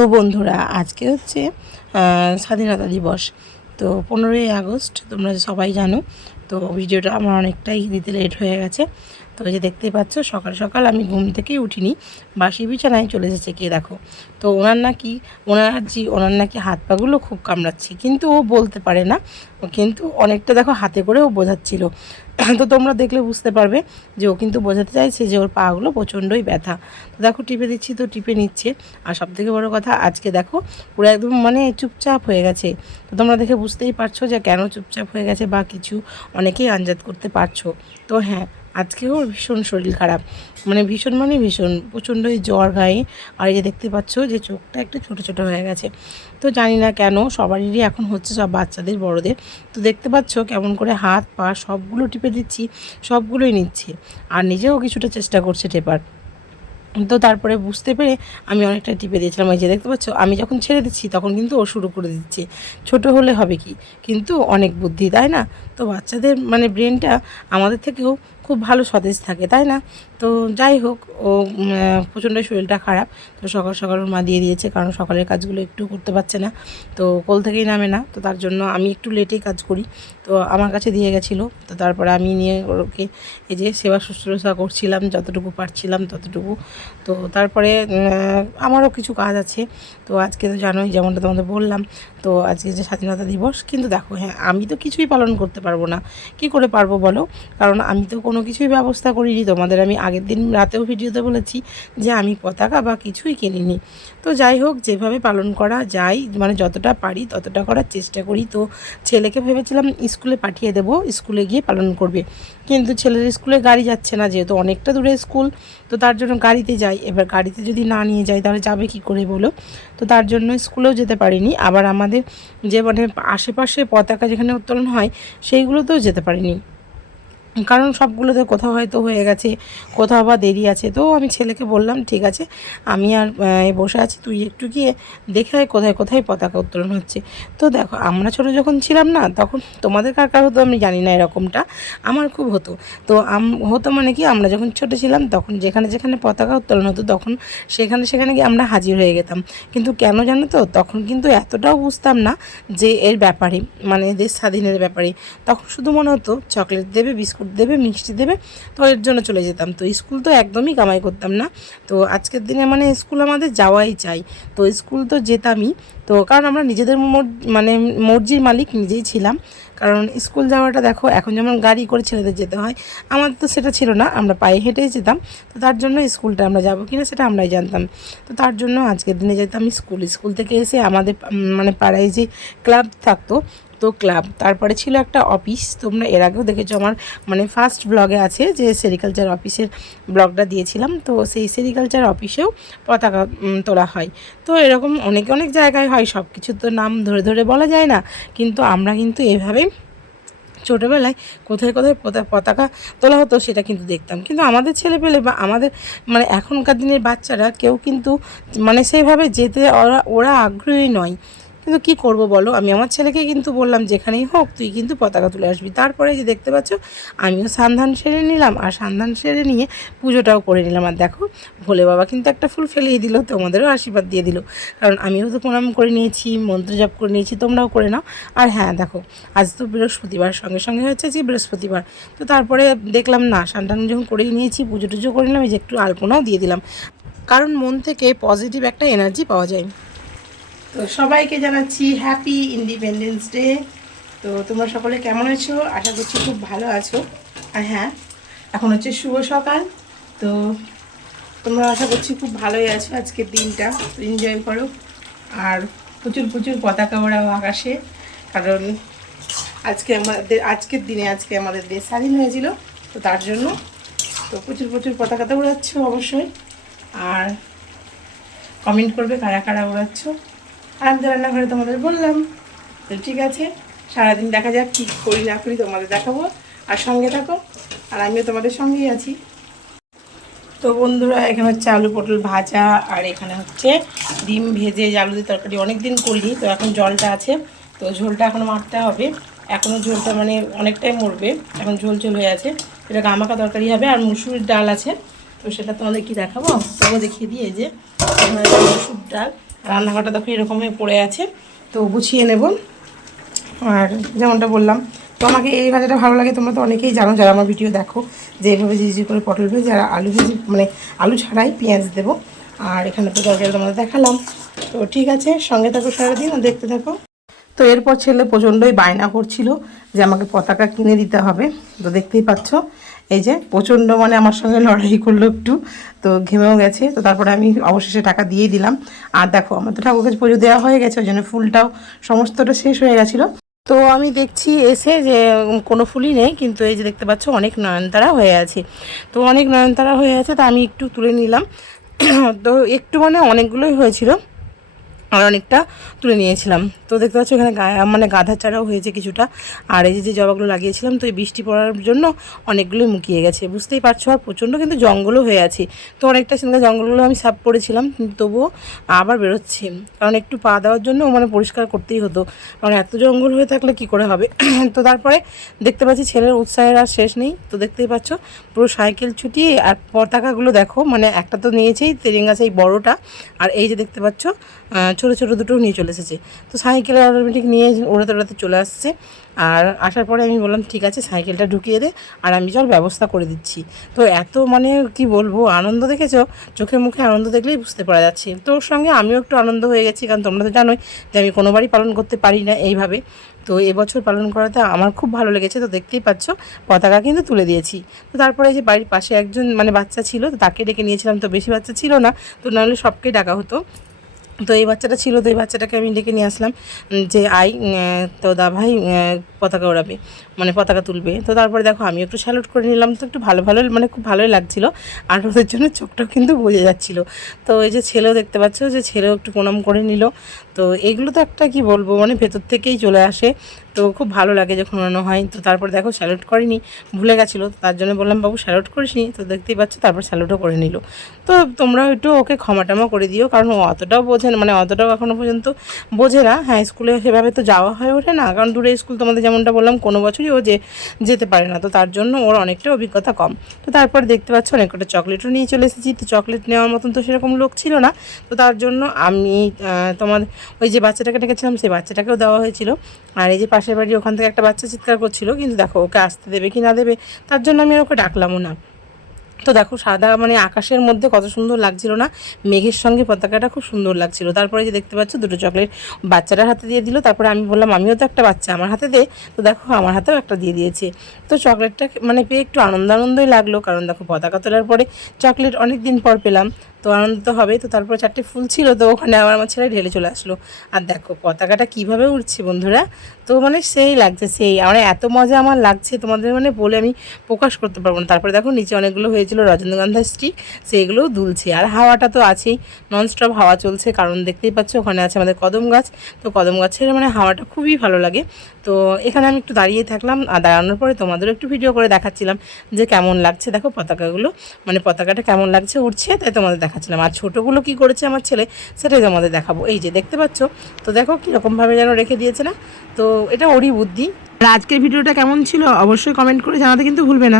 তো বন্ধুরা আজকে হচ্ছে স্বাধীনতা দিবস। তো 15ই আগস্ট তোমরা সবাই জানো। তো ভিডিওটা আমার অনেকটাই দিতে লেট হয়ে গেছে। তো এই যে দেখতেই পাচ্ছ সকাল সকাল আমি ঘুম থেকেই উঠিনি, বাসি বিছানায় চলে এসেছে কে দেখো। তো ওনার নাকি হাত পাগুলো খুব কামড়াচ্ছে, কিন্তু ও বলতে পারে না, কিন্তু অনেকটা দেখো হাতে করেও বোঝাচ্ছিল। তো তোমরা দেখলে বুঝতে পারবে যে ও কিন্তু বোঝাতে চাইছে যে ওর পাগুলো প্রচণ্ডই ব্যথা। তো দেখো টিপে দিচ্ছি, তো টিপে নিচ্ছে। আর সবথেকে বড় কথা আজকে দেখো পুরো একদম মানে চুপচাপ হয়ে গেছে। তো তোমরা দেখে বুঝতেই পারছো যে কেন চুপচাপ হয়ে গেছে বা কিছু অনেকেই আন্দাজ করতে পারছো। তো হ্যাঁ, আজকেও ভীষণ শরীর খারাপ, মানে ভীষণ প্রচণ্ডই জ্বর গায়ে। আর এই যে দেখতে পাচ্ছ যে চোখটা একটু ছোটো ছোটো হয়ে গেছে। তো জানি না কেন সবারই এখন হচ্ছে, সব বাচ্চাদের বড়দের। তো দেখতে পাচ্ছ কেমন করে হাত পা সবগুলো টিপে দিচ্ছি, সবগুলোই নিচ্ছে আর নিজেও কিছুটা চেষ্টা করছে টেপার। তো তারপরে বুঝতে পেরে আমি অনেকটা টিপে দিয়েছিলাম। এই যে দেখতে পাচ্ছ আমি যখন ছেড়ে দিচ্ছি তখন কিন্তু ও শুরু করে দিচ্ছে। ছোট হলে হবে কি, কিন্তু অনেক বুদ্ধি, তাই না? তো বাচ্চাদের মানে ব্রেনটা আমাদের থেকেও খুব ভালো সতেজ থাকে, তাই না? তো যাই হোক, ও প্রচণ্ড শরীরটা খারাপ। তো সকাল সকাল ওর মা দিয়ে দিয়েছে, কারণ সকালের কাজগুলো একটু করতে পারছে না, তো কোল থেকেই নামে না। তো তার জন্য আমি একটু লেটেই কাজ করি। তো আমার কাছে দিয়ে গেছিলো, তো তারপরে আমি নিয়ে ওকে এই যে সেবা শুশ্রূষা করছিলাম যতটুকু পারছিলাম ততটুকু। তো তারপরে আমারও কিছু কাজ আছে। তো আজকে তো জানোই, যেমনটা তোমাদের বললাম, তো আজকে যে স্বাধীনতা দিবস। কিন্তু দেখো হ্যাঁ, আমি তো কিছুই পালন করতে পারবো না। কি করে পারবো বলো? কারণ আমি তো কোনো কিছুই ব্যবস্থা করিনি। তোমাদের আমি আগের দিন রাতেও ভিডিওতে বলেছি যে আমি পতাকা বা কিছুই কিনিনি। তো যাই হোক, যেভাবে পালন করা যায়, মানে যতটা পারি ততটা করার চেষ্টা করি। তো ছেলেকে ভেবেছিলাম স্কুলে পাঠিয়ে দেবো, স্কুলে গিয়ে পালন করবে। কিন্তু ছেলের স্কুলে গাড়ি যাচ্ছে না, যেহেতু অনেকটা দূরে স্কুল। তো তার জন্য গাড়িতে যাই। এবার গাড়িতে যদি না নিয়ে যাই তাহলে যাবে কি করে বলো? তো তার জন্য স্কুলেও যেতে পারিনি। আবার আমাদের যে মানে আশেপাশে পতাকা যেখানে উত্তোলন হয় সেইগুলোতেও যেতে পারিনি, কারণ সবগুলোতে কোথাও হয়তো হয়ে গেছে, কোথাও বা দেরি আছে। তো আমি ছেলেকে বললাম ঠিক আছে, আমি আর বসে আছি, তুই একটু গিয়ে দেখে আয় কোথায় কোথায় পতাকা উত্তোলন হচ্ছে। তো দেখো, আমরা ছোটো যখন ছিলাম না, তখন তোমাদের কার কার হতো আমি জানি না, এরকমটা আমার খুব হতো। তো হতো মানে কি, আমরা যখন ছোটো ছিলাম তখন যেখানে যেখানে পতাকা উত্তোলন হতো তখন সেখানে গিয়ে আমরা হাজির হয়ে যেতাম। কিন্তু কেন জানো তো, তখন কিন্তু এতটাও বুঝতাম না যে এর ব্যাপারে, মানে দেশ স্বাধীনের ব্যাপারে। তখন শুধু মনে হতো চকলেট দেবে, বিস্কুট দেবে, মিষ্টি দেবে, তো এর জন্য চলে যেতাম। তো স্কুল তো একদমই কামাই করতাম না। তো আজকের দিনে মানে স্কুল আমাদের যাওয়াই চাই। তো স্কুল তো যেতামই। তো কারণ আমরা নিজেদের মানে মর্জির মালিক নিজেই ছিলাম। কারণ স্কুল যাওয়াটা দেখো, এখন যেমন গাড়ি করে ছেলেদের যেতে হয়, আমাদের তো সেটা ছিল না, আমরা পায়ে হেঁটেই যেতাম। তো তার জন্য স্কুলটা আমরা যাবো কিনা সেটা আমরাই জানতাম। তো তার জন্য আজকের দিনে যেতাম স্কুল থেকে এসে আমাদের মানে পাড়ায় যে ক্লাব থাকতো, তো ক্লাব, তারপরে ছিল একটা অফিস। তোমরা এর আগেও দেখেছো, আমার মানে ফার্স্ট ব্লগে আছে যে সেরিকালচার অফিসের ব্লগটা দিয়েছিলাম। তো সেই সেরিকালচার অফিসেও পতাকা তোলা হয়। তো এরকম অনেক জায়গায় হয়, সব কিছু তো নাম ধরে ধরে বলা যায় না। কিন্তু আমরা কিন্তু এভাবেই ছোটোবেলায় কোথায় কোথায় পতাকা তোলা হতো সেটা কিন্তু দেখতাম। কিন্তু আমাদের ছেলেপেলে বা আমাদের মানে এখনকার দিনের বাচ্চারা কেউ কিন্তু মানে সেইভাবে যেতে ওরা আগ্রহী নয়। কিন্তু কি করব বলো, আমি আমার ছেলেকে কিন্তু বললাম যেখানেই হোক তুই কিন্তু পতাকা তুলে আসবি। তারপরে যে দেখতে পাচ্ছ আমিও সান্ধান সেরে নিলাম, আর সান্ধান সেরে নিয়ে পুজোটাও করে নিলাম। আর দেখো, ভোলে বাবা কিন্তু একটা ফুল ফেলেই দিল, তোমাদেরও আশীর্বাদ দিয়ে দিল। কারণ আমিও তো প্রণাম করে নিয়েছি, মন্ত্র জপ করে নিয়েছি, তোমরাও করে নাও। আর হ্যাঁ দেখো, আজ তো বৃহস্পতিবার, সঙ্গে সঙ্গে হচ্ছে যে বৃহস্পতিবার। তো তারপরে দেখলাম না, সান্ধান যখন করেই নিয়েছি, পুজো টুজো করে নিলাম, এই যে একটু আলপনাও দিয়ে দিলাম, কারণ মন থেকে পজিটিভ একটা এনার্জি পাওয়া যায়। তো সবাইকে জানাচ্ছি হ্যাপি ইন্ডিপেন্ডেন্স ডে। তো তোমরা সকলে কেমন আছো? আশা করছি খুব ভালো আছো। আর হ্যাঁ, এখন হচ্ছে শুভ সকাল। তো তোমরা আশা করছি খুব ভালোই আছো, আজকের দিনটা এনজয় করো। আর প্রচুর পতাকা ওড়াও আকাশে, কারণ আজকে আমাদের দেশ স্বাধীন হয়েছিল। তো তার জন্য তো প্রচুর পতাকা তো উড়াচ্ছ অবশ্যই। আর কমেন্ট করবে কারা কারা উড়াচ্ছ। আর আমি তো রান্নাঘরে তোমাদের বললাম। তো ঠিক আছে, সারাদিন দেখা যাক কী করি না করি, তোমাদের দেখাবো। আর সঙ্গে থাকো, আর আমিও তোমাদের সঙ্গেই আছি। তো বন্ধুরা, এখানে হচ্ছে আলু পটল ভাজা, আর এখানে হচ্ছে ডিম ভেজে আলু দিয়ে তরকারি। অনেক দিন করিনি, তো এখন জলটা আছে, তো ঝোলটা এখনও মারতে হবে। এখনও ঝোলটা মানে অনেকটাই মরবে, এখন ঝোল হয়ে আছে। এটা গামাখা তরকারি হবে। আর মুসুরির ডাল আছে, তো সেটা তোমাদের কি দেখাবো, তবু দেখিয়ে দিয়ে যে মসুর ডাল, রান্নাঘরটা দেখো এরকম হয়ে পড়ে আছে, তো গুছিয়ে নেব। আর যেমনটা বললাম, তো আমাকে এই ভাজাটা ভালো লাগে, তোমরা তো অনেকেই জানো যারা আমার ভিডিও দেখো, যে এইভাবে ঝিঝি করে পটল ভেজে আর আলু ভেজে, মানে আলু ছাড়াই পেঁয়াজ দেবো। আর এখানে তো তরকারি তোমাদের দেখালাম। তো ঠিক আছে, সঙ্গে থাকো সারাদিন আর দেখতে থাকো। তো এরপর ছেলে প্রচণ্ডই বায়না করছিল যে আমাকে পতাকা কিনে দিতে হবে। তো দেখতেই পাচ্ছ, এই যে প্রচণ্ড মানে আমার সঙ্গে লড়াই করলো একটু, তো ঘেমেও গেছে। তো তারপরে আমি অবশেষে টাকা দিয়েই দিলাম। আর দেখো আমার তো ঠাকুর কাছে পুজো দেওয়া হয়ে গেছে, ওই জন্য ফুলটাও সমস্তটা শেষ হয়ে গেছিলো। তো আমি দেখছি এসে যে কোনো ফুলই নেই, কিন্তু এই যে দেখতে পাচ্ছ অনেক নয়নতারা হয়ে আছে। তো অনেক নয়নতারা হয়ে আছে, তো আমি একটু তুলে নিলাম। তো একটু মানে অনেকগুলোই হয়েছিল, আর অনেকটা তুলে নিয়েছিলাম। তো দেখতে পাচ্ছ এখানে মানে গাঁধার চারাও হয়েছে কিছুটা। আর এই যে জবাগুলো লাগিয়েছিলাম, তো এই বৃষ্টি পড়ার জন্য অনেকগুলোই মুকিয়ে গেছে, বুঝতেই পারছো। আর প্রচণ্ড কিন্তু জঙ্গলও হয়ে আছে, তো অনেকটা সেখানে জঙ্গলগুলো আমি সাফ করেছিলাম, কিন্তু তবুও আবার বেরোচ্ছে। কারণ একটু পা দেওয়ার জন্য মানে পরিষ্কার করতেই হতো, কারণ এত জঙ্গল হয়ে থাকলে কি করে হবে। তো তারপরে দেখতে পাচ্ছি ছেলের উৎসাহের আর শেষ নেই। তো দেখতেই পাচ্ছ পুরো সাইকেল ছুটিয়ে, আর পতাকাগুলো দেখো, মানে একটা তো নিয়েছেই তেরেঙ্গা সেই বড়োটা, আর এই যে দেখতে পাচ্ছ ছোটো ছোটো দুটো নিয়ে চলে এসেছে। তো সাইকেলে অটোমেটিক নিয়ে ওড়াতে ওড়াতে চলে আসছে। আর আসার পরে আমি বললাম ঠিক আছে সাইকেলটা ঢুকিয়ে দে, আর আমি চল ব্যবস্থা করে দিচ্ছি। তো এত মানে কি বলবো, আনন্দ দেখেছো, চোখে মুখে আনন্দ দেখলেই বুঝতে পারা যাচ্ছে। তো ওর সঙ্গে আমিও একটু আনন্দ হয়ে গেছি, কারণ তোমরা তো জানোই যে আমি কোনোবারই পালন করতে পারি না এইভাবে। তো এবছর পালন করাতে আমার খুব ভালো লেগেছে। তো দেখতেই পাচ্ছ পতাকা কিন্তু তুলে দিয়েছি। তো তারপরে যে বাড়ির পাশে একজন মানে বাচ্চা ছিল, তো তাকে ডেকে নিয়েছিলাম। তো বেশি বাচ্চা ছিল না, তো নাহলে সবকে ডাকা হতো। তো এই বাচ্চাটা ছিল, তো এই বাচ্চাটাকে আমি ডেকে নিয়ে আসলাম যে তো দা ভাই পতাকা ওড়াবে, মানে পতাকা তুলবে। তো তারপরে দেখো আমি একটু স্যালুট করে নিলাম, তো একটু ভালো ভালো মানে খুব ভালোই লাগছিলো। আর ওদের জন্য চোখটাও কিন্তু বোঝা যাচ্ছিলো। তো এই যে ছেলেও দেখতে পাচ্ছ, যে ছেলেও একটু প্রণাম করে নিল। তো এইগুলো তো একটা কি বলবো, মানে ভেতর থেকেই চলে আসে, তো খুব ভালো লাগে যখন ওড়ানো হয়। তো তারপর দেখো স্যালুট করিনি, ভুলে গেছিলো, তার জন্য বললাম বাবু স্যালুট করিসনি। তো দেখতেই পাচ্ছ তারপর স্যালুটও করে নিল। তো তোমরাও একটু ওকে ক্ষমাটামা করে দিও, কারণ ও অতটাও বোঝে না, মানে অতটাও এখনও পর্যন্ত বোঝে না। হ্যাঁ, স্কুলে সেভাবে তো যাওয়া হয়ে ওঠে না, কারণ দূরে স্কুল তোমাদের যেমনটা বললাম কোনো বছরই ও যেতে পারে না, তো তার জন্য ওর অনেকটা অভিজ্ঞতা কম। তো তারপর দেখতে পাচ্ছ অনেক কটা চকলেটও নিয়ে চলে এসেছি। তো চকলেট নেওয়ার মতন তো সেরকম লোক ছিল না, তো তার জন্য আমি তোমার ওই যে বাচ্চাটাকে ডেকেছিলাম সেই বাচ্চাটাকেও দেওয়া হয়েছিল। আর এই যে পাশের বাড়ি ওখান থেকে একটা বাচ্চা চিৎকার করছিল, কিন্তু দেখো ওকে আসতে দেবে কি না দেবে, তার জন্য আমি আর ওকে ডাকলামও না। তো দেখো সাদা মানে আকাশের মধ্যে কত সুন্দর লাগছিল না, মেঘের সঙ্গে পতাকাটা খুব সুন্দর লাগছিল। তারপরে যে দেখতে পাচ্ছ দুটো চকলেট বাচ্চাটার হাতে দিয়ে দিল। তারপরে আমি বললাম আমিও তো একটা বাচ্চা, আমার হাতে দে। তো দেখো আমার হাতেও একটা দিয়ে দিয়েছে। তো চকলেটটা মানে পেয়ে একটু আনন্দই লাগলো, কারণ দেখো পতাকা তোলার পরে চকলেট অনেক দিন পর পেলাম, তো আনন্দ তো হবে। তো তারপরে 4টে ফুল ছিল, তো ওখানে আবার আমার ছেলে ঢেলে চলে আসলো। আর দেখো পতাকাটা কীভাবে উড়ছে বন্ধুরা, তো মানে সেই লাগছে, সেই মানে এত মজা আমার লাগছে তোমাদের মানে বলে আমি প্রকাশ করতে পারবো না। তারপরে দেখো নিচে অনেকগুলো হয়েছিল রজনীগন্ধা স্টিক, সেইগুলোও দুলছে। আর হাওয়াটা তো আছেই, ননস্টপ হাওয়া চলছে, কারণ দেখতেই পাচ্ছ ওখানে আছে আমাদের কদম গাছ। তো কদম গাছের মানে হাওয়াটা খুবই ভালো লাগে। তো এখানে আমি একটু দাঁড়িয়ে থাকলাম, আর দাঁড়ানোর পরে তোমাদেরও একটু ভিডিও করে দেখাচ্ছিলাম যে কেমন লাগছে দেখো পতাকাগুলো, মানে পতাকাটা কেমন লাগছে উঠছে, তাই তোমাদের দেখাচ্ছিলাম। আর ছোটোগুলো কি করেছে আমার ছেলে সেটাই তোমাদের দেখাবো। এই যে দেখতে পাচ্ছ, তো দেখো কীরকমভাবে যেন রেখে দিয়েছে না, তো এটা ওরই বুদ্ধি। আর আজকের ভিডিওটা কেমন ছিল অবশ্যই কমেন্ট করে জানাতে কিন্তু ভুলবে না।